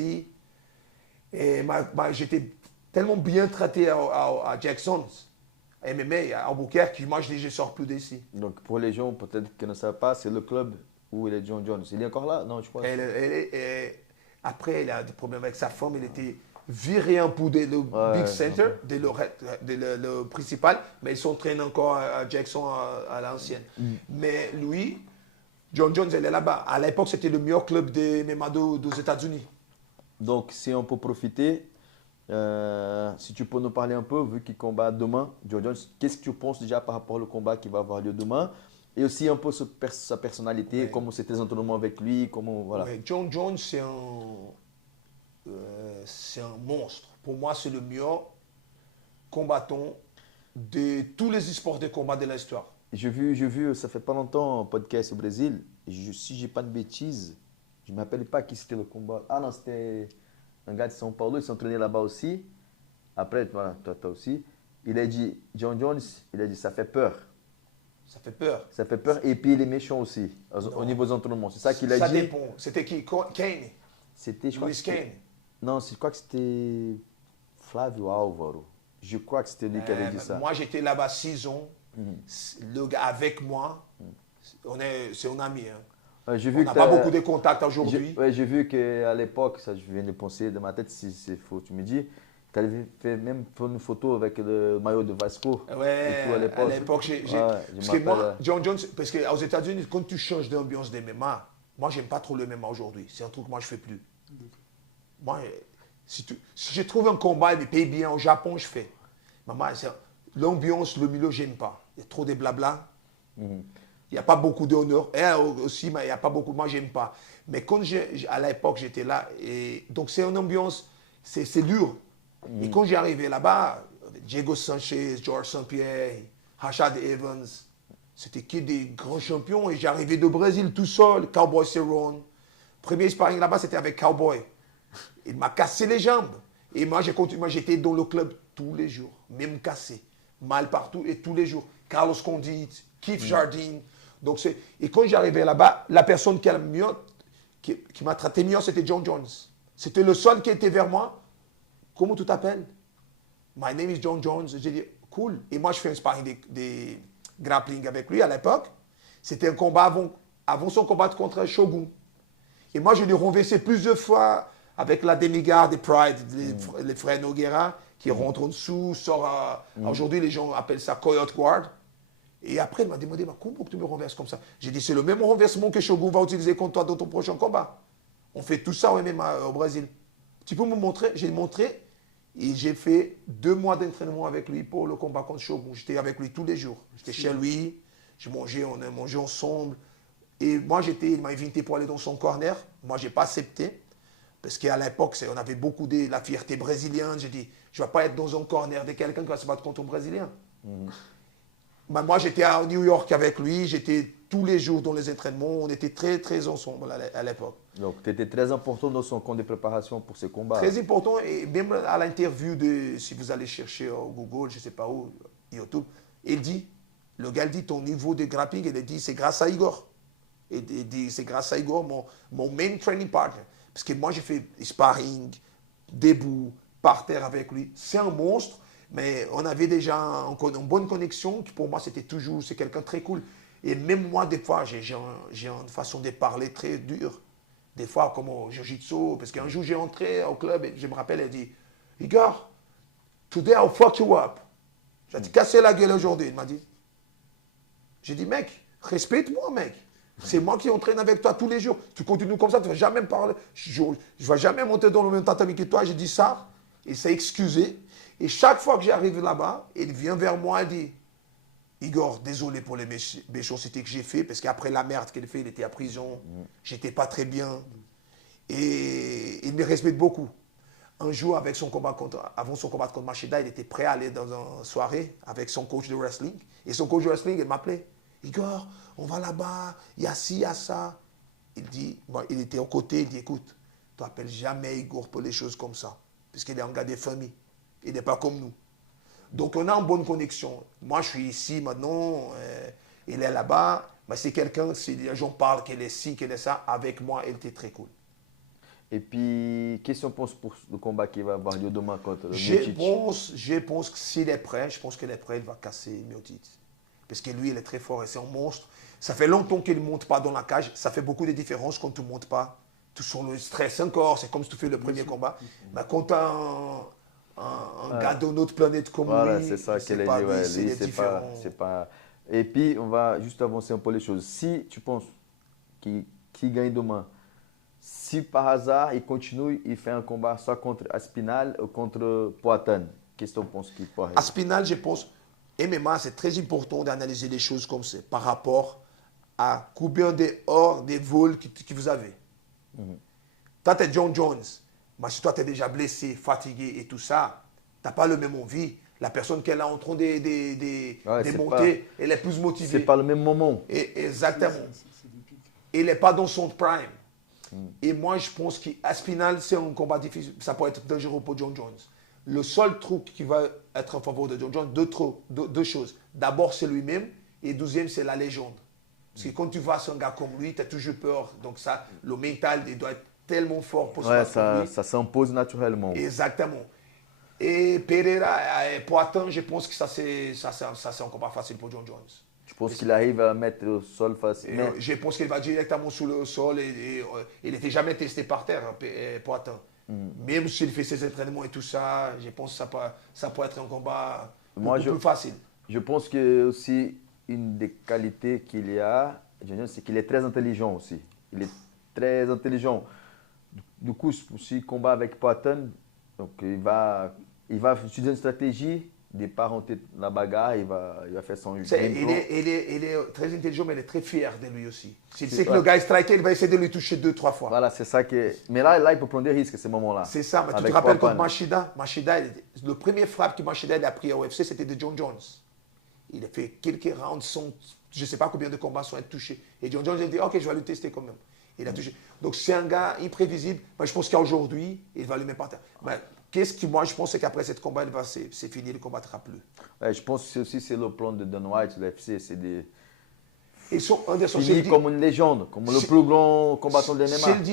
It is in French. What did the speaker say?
DC. Et j'étais tellement bien traité à Jackson, à MMA, à Albuquerque, moi je ne sors plus d'ici. Donc, pour les gens peut-être qui ne savent pas, c'est le club où il est John Jones. Il est encore là? Non, je crois. Après, il a des problèmes avec sa femme. Il était viré un peu de le Big Ouais, Center, le principal, mais ils s'entraînent encore à Jackson à l'ancienne. Mais lui, John Jones, elle est là-bas. À l'époque, c'était le meilleur club de MMA des États-Unis. Donc, si on peut profiter, si tu peux nous parler un peu, vu qu'il combat demain, John Jones, qu'est-ce que tu penses déjà par rapport au combat qui va avoir lieu demain? Et aussi un peu sa personnalité, Ouais. comment c'était les entraînements avec lui, comment, voilà. Ouais, John Jones, c'est un monstre. Pour moi, c'est le meilleur combattant de tous les sports de combat de l'histoire. J'ai vu, ça fait pas longtemps, un podcast au Brésil. Si j'ai pas de bêtises, je ne me rappelle pas qui c'était le combat. Ah non, c'était un gars de São Paulo, il s'entraînait là-bas aussi. Après, voilà, toi aussi. Il a dit, John Jones, il a dit, ça fait peur. Ça fait peur. Ça fait peur et puis il est méchant aussi, au niveau des entraînements. C'est ça qu'il a dit. Ça dépend. C'était qui? Kane? C'était, je crois Louis que c'était- Kane? Non, je crois que c'était Flávio Álvaro. Je crois que c'était lui qui avait dit ça. Moi, j'étais là-bas 6 ans. Le gars avec moi, c'est un ami. Hein. J'ai On vu n'a que pas beaucoup de contacts aujourd'hui. j'ai vu qu'à l'époque, ça je viens de penser de ma tête si c'est faux, tu me dis, tu avais fait même une photo avec le maillot de Vasco. Ouais, et tout à l'époque, parce que moi, John Jones, parce qu'aux États-Unis, quand tu changes d'ambiance de MMA, moi, j'aime pas trop le MMA aujourd'hui. C'est un truc que moi, je fais plus. Moi, si je trouve un combat et me paye bien au Japon, je fais. Maman, l'ambiance, le milieu, j'aime pas. Il y a trop de blabla. Il n'y a pas beaucoup d'honneur. Et aussi, mais il n'y a pas beaucoup. Moi, j'aime pas. Mais quand à l'époque, j'étais là. Et donc, c'est une ambiance, c'est dur. Et quand j'ai arrivé là-bas, Diego Sanchez, George St-Pierre, Rashad Evans, c'était qui des grands champions. Et j'arrivais de Brésil tout seul, Cowboy Cerrone. Premier sparring là-bas, c'était avec Cowboy. Il m'a cassé les jambes. Et moi, j'étais dans le club tous les jours, même cassé, mal partout et tous les jours. Carlos Condit, Keith Jardine. Donc et quand j'arrivais là-bas, la personne qui m'a traité mieux, c'était John Jones. C'était le seul qui était vers moi. Comment tu t'appelles? My name is John Jones. J'ai dit, cool. Et moi, je fais un sparring des grappling avec lui à l'époque. C'était un combat avant son combat contre Shogun. Et moi, je l'ai renversé plusieurs fois avec la demi-garde des Pride, les frères Noguera, qui rentrent en dessous, sort aujourd'hui, les gens appellent ça Coyote Guard. Et après, il m'a demandé, comment tu me renverses comme ça? J'ai dit, c'est le même renversement que Shogun va utiliser contre toi dans ton prochain combat. On fait tout ça au MMA au Brésil. Tu peux me montrer? J'ai montré et j'ai fait 2 mois d'entraînement avec lui pour le combat contre Shogun. J'étais avec lui tous les jours. J'étais chez lui, on a mangé ensemble. Et moi, il m'a invité pour aller dans son corner. Moi, je n'ai pas accepté. Parce qu'à l'époque, on avait beaucoup de la fierté brésilienne. J'ai dit, je ne vais pas être dans un corner de quelqu'un qui va se battre contre un Brésilien. Moi, j'étais à New York avec lui. J'étais tous les jours dans les entraînements. On était très, très ensemble à l'époque. Donc, tu étais très important dans son camp de préparation pour ce combat. Très important. Et même à l'interview, si vous allez chercher au Google, je ne sais pas où, YouTube, le gars dit, ton niveau de grappling, il dit, c'est grâce à Igor. Il dit, c'est grâce à Igor, mon main training partner. Parce que moi, j'ai fait sparring, debout, par terre avec lui. C'est un monstre, mais on avait déjà une bonne connexion. Pour moi, c'est quelqu'un de très cool. Et même moi, des fois, j'ai une façon de parler très dure. Des fois, comme au jiu-jitsu. Parce qu'un jour, j'ai entré au club et je me rappelle, elle dit, Igor, today I'll fuck you up. Je vais te casser la gueule aujourd'hui. Il m'a dit. J'ai dit, mec, respecte-moi, mec. C'est moi qui entraîne avec toi tous les jours. Tu continues comme ça, tu ne vas jamais me parler. Je ne vais jamais monter dans le même tatami que toi. J'ai dit ça. Il s'est excusé. Et chaque fois que j'arrive là-bas, il vient vers moi et dit, Igor, désolé pour les méchancetés que j'ai fait, parce qu'après la merde qu'il fait, il était à prison. J'étais pas très bien. Et il me respecte beaucoup. Un jour, avant son combat contre Machida, il était prêt à aller dans une soirée avec son coach de wrestling. Et son coach de wrestling, il m'appelait. Igor, on va là-bas, il y a ci, il y a ça. Il était au côté, il dit, écoute, tu n'appelles jamais Igor pour les choses comme ça. Puisqu'il est un gars de famille. Il n'est pas comme nous. Donc, on a une bonne connexion. Moi, je suis ici maintenant, il est là-bas. Mais c'est quelqu'un, si les gens parlent qu'il est ci, qu'il est ça, avec moi, il était très cool. Et puis, qu'est-ce qu'on pense pour le combat qui va avoir lieu demain contre Je pense que s'il est prêt, je pense qu'il est prêt, il va casser Miocic. Parce que lui, il est très fort et c'est un monstre. Ça fait longtemps qu'il ne monte pas dans la cage. Ça fait beaucoup de différences quand tu ne montes pas. Tu sens le stress encore. C'est comme si tu fais le premier combat. Mais quand tu as un gars d'une autre planète comme lui, c'est ça qu'elle pas dit. lui, c'est différent. Pas... Et puis, on va juste avancer un peu les choses. Si tu penses qu'il gagne demain, si par hasard il continue, il fait un combat soit contre Aspinall ou contre Poatan, qu'est-ce que tu penses qu'il pourrait? Aspinall, je pense, MMA, c'est très important d'analyser les choses comme ça, par rapport à combien d'heures, des vols que vous avez. Toi, tu es John Jones, mais si toi, tu es déjà blessé, fatigué et tout ça, tu n'as pas le même envie. La personne qui est là en train de monter, elle est plus motivée. C'est pas le même moment. Exactement. Elle n'est pas dans son prime. Et moi, je pense qu'Aspinall, c'est un combat difficile. Ça peut être dangereux pour John Jones. Le seul truc qui va être en faveur de John Jones, deux choses. D'abord, c'est lui-même. Et deuxième, c'est la légende. Parce que quand tu vois un gars comme lui, tu as toujours peur. Donc ça, le mental, il doit être tellement fort pour ça s'impose naturellement. Exactement. Et Pereira et Poatan, je pense que ça c'est un combat facile pour John Jones. Je pense qu'il arrive à mettre le sol facilement. Je pense qu'il va directement sur le sol et il n'était jamais testé par terre, Poatan. Même s'il fait ses entraînements et tout ça, je pense que ça peut être un combat plus facile. Je pense que aussi une des qualités qu'il y a, c'est qu'il est très intelligent aussi. Il est très intelligent. Du coup, s'il combat avec Poatan, donc il va utiliser une stratégie de ne pas rentrer dans la bagarre, il va faire son jeu. Il est très intelligent, mais il est très fier de lui aussi. S'il sait que le gars est striké, il va essayer de lui toucher 2-3 fois. Voilà, c'est ça que. Mais là, il peut prendre des risques à ce moment-là. C'est ça, mais tu te rappelles contre Machida, le premier frappe que Machida a pris à UFC, c'était de John Jones. Il a fait quelques rounds sans, je ne sais pas combien de combats sans être touché. Et John Jones a dit, ok, je vais le tester quand même. Il a touché. Donc c'est un gars imprévisible. Mais je pense qu'aujourd'hui, il va le mettre par terre. Mais qu'est-ce que moi je pense, c'est qu'après ce combat, c'est fini, il ne combattra plus. Ouais, je pense que aussi c'est le plan de Dana White, l'UFC, c'est de Anderson, finir comme une légende, comme le plus grand combattant de MMA.